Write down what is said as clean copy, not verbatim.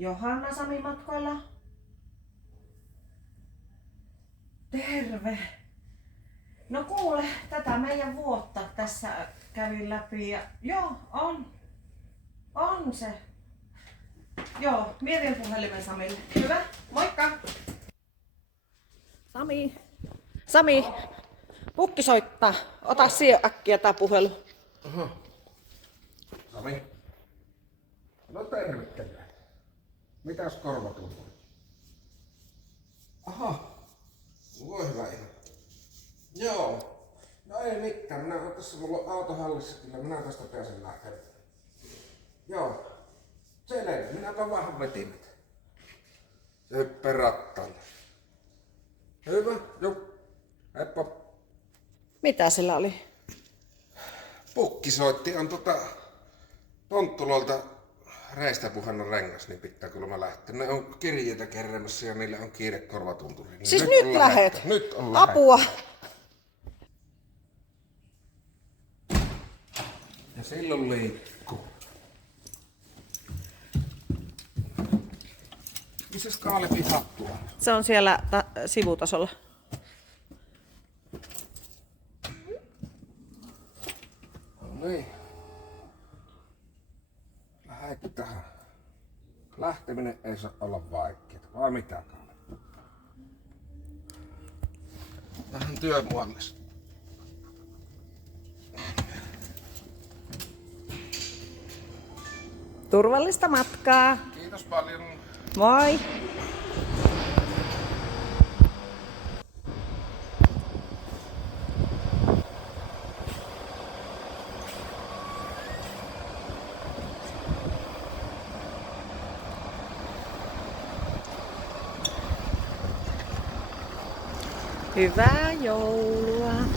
Johanna Sami matkoilla. Terve. No kuule, tätä meidän vuotta tässä kävin läpi ja joo, on se. Joo, mie vien puhelimen Samille. Hyvä, moikka! Sami, pukki soittaa. Ota siihen äkkiä tää puhelu. Aha. Sami. No terve. Mitäs korva tuntuu? Aha. Voi hyvä ihme. Joo. No ei mitään. Minä oon tässä, mulla on auto hallissa, kyllä minä tästä pääsen lähtemään. Joo. Selvä. Minä otan vähän vetimet. Hyppä rattaille. Hyvä. Joo. Heippa. Mitä sillä oli? Pukki soitti on Tonttulolta Reistäpuhannon rengas, niin pitää kuulemma lähteä. Ne on kirjeitä keräämässä ja niillä on kiire korvatunturi. Niin Siis nyt lähet? Nyt on Apua! Ja silloin liikkuu. Missäs Kaalepi hattu on? Se on siellä sivutasolla. No niin. Lähet tähän. Lähteminen ei saa olla vaikeaa. Vai mitä, Kaalepi? Tähän työmuollis. Turvallista matkaa. Kiitos paljon. Moi! Hyvää joulua!